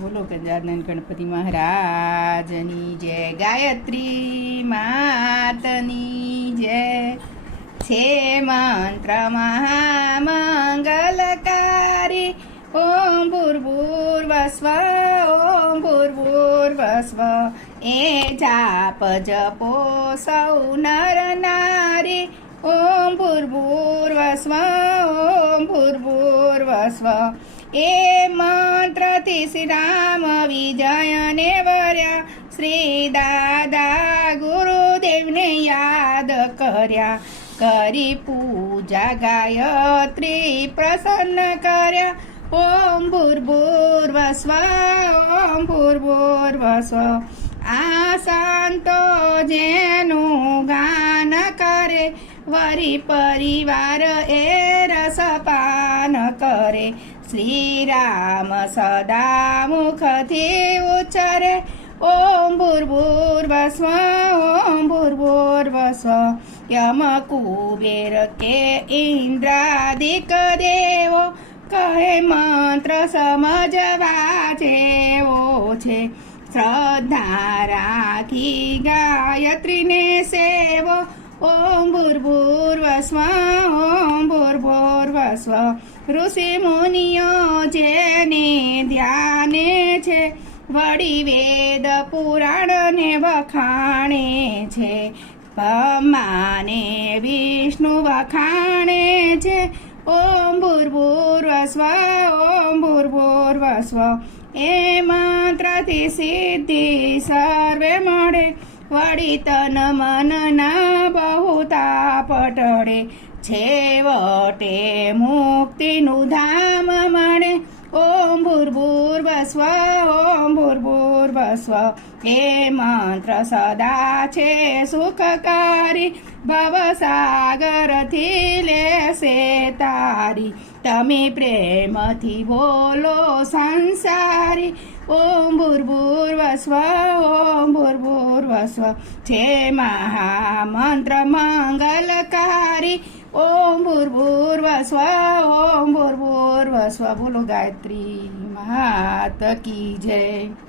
બોલો ગજાનન ગણપતિ મહારાજની જય, ગાયત્રી માતની જય. છે મંત્ર મહામંગલકારી, ઓમ ભૂર્ભુર્વસ્વ ઓમ ભૂર્ભુર્વસ્વ. એ જાપ જપો સૌ નર નારી, ઓમ ભૂર્ભુર્વસ્વ ઓમ ભૂર્ભુર્વસ્વ. એ મંત્રથી શ્રી રામ વિજયને વર્યા, શ્રી દાદા ગુરુદેવને યાદ કર્યા. કરી પૂજા ગાયત્રી પ્રસન્ન કર્યા. ઓમ ભૂર્ભુર્વસ્વ ઓમ ભૂર્ભુર્વસ્વ. આ સંતો જેનું ગાન કરે, વરી પરિવાર એ રસપાન કરે. શ્રી રામ સદા મુખથી ઉચ્ચરે, ઓમ ભૂર્ભુર્વસ્વ ઓમ ભૂર્ભુર્વસ્વ. યમ કુબેર કે ઇન્દ્રાદિક દેવો, કહે મંત્ર સમજવા જેવો છે. શ્રદ્ધા રાખી ગાયત્રીને સેવો, ઓમ ભૂર્ભુર્વસ્વ ઓમ ભૂર્ભુર્વસ્વ. ઋષિ મુનિઓ જેને ધ્યાને છે, વળી વેદ પુરાણને વખાણે છે. બ્રહ્માને વિષ્ણુ વખાણે છે. ઓમ ભૂર્ભુર્વસ્વ ઓમ ભૂર્ભુર્વસ્વ. એ મંત્રથી સિદ્ધિ સર્વે મળે, વળી તન મનના બહુ તાપ ટળે. છેવટે મુક્તિનું ધામ મળે. ઓમ ભૂર્ભુર્વસ્વ ઓમ ભૂર્ભુર્વસ્વ. એ મંત્ર સદા છે સુખકારી, ભવસાગરથી લેશે તારી. તમે પ્રેમથી બોલો સંસારી, ઓમ ભૂર્ભુર્વસ્વ ઓમ ભૂર્ભુર્વસ્વ. છે મહામંત્ર મંગલકારી, ઓમ ભૂર્ભુર્વસ્વ ઓમ ભૂર્ભુર્વસ્વ. બોલો ગાયત્રી માત કી જય.